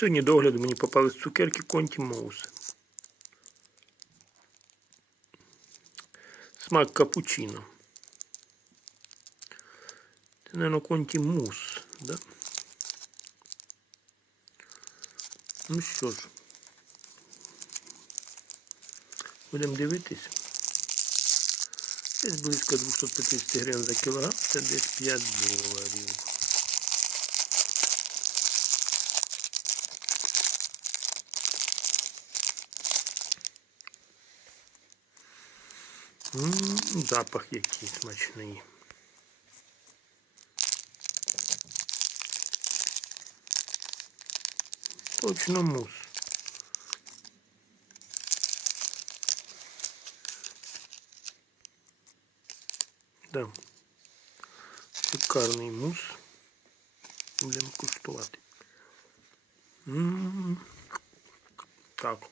Сьогодні до огляду мені попались цукерки Конті Моус. Смак капучино. Це, мабуть, Конті Мус, да? Ну що ж, будемо дивитись. Десь близько 250 гривень за кілограм, це десь 5 доларів. М, Запах який смачний. Точно мус. Да. Шикарний мус. Будемо куштувати. М. Так.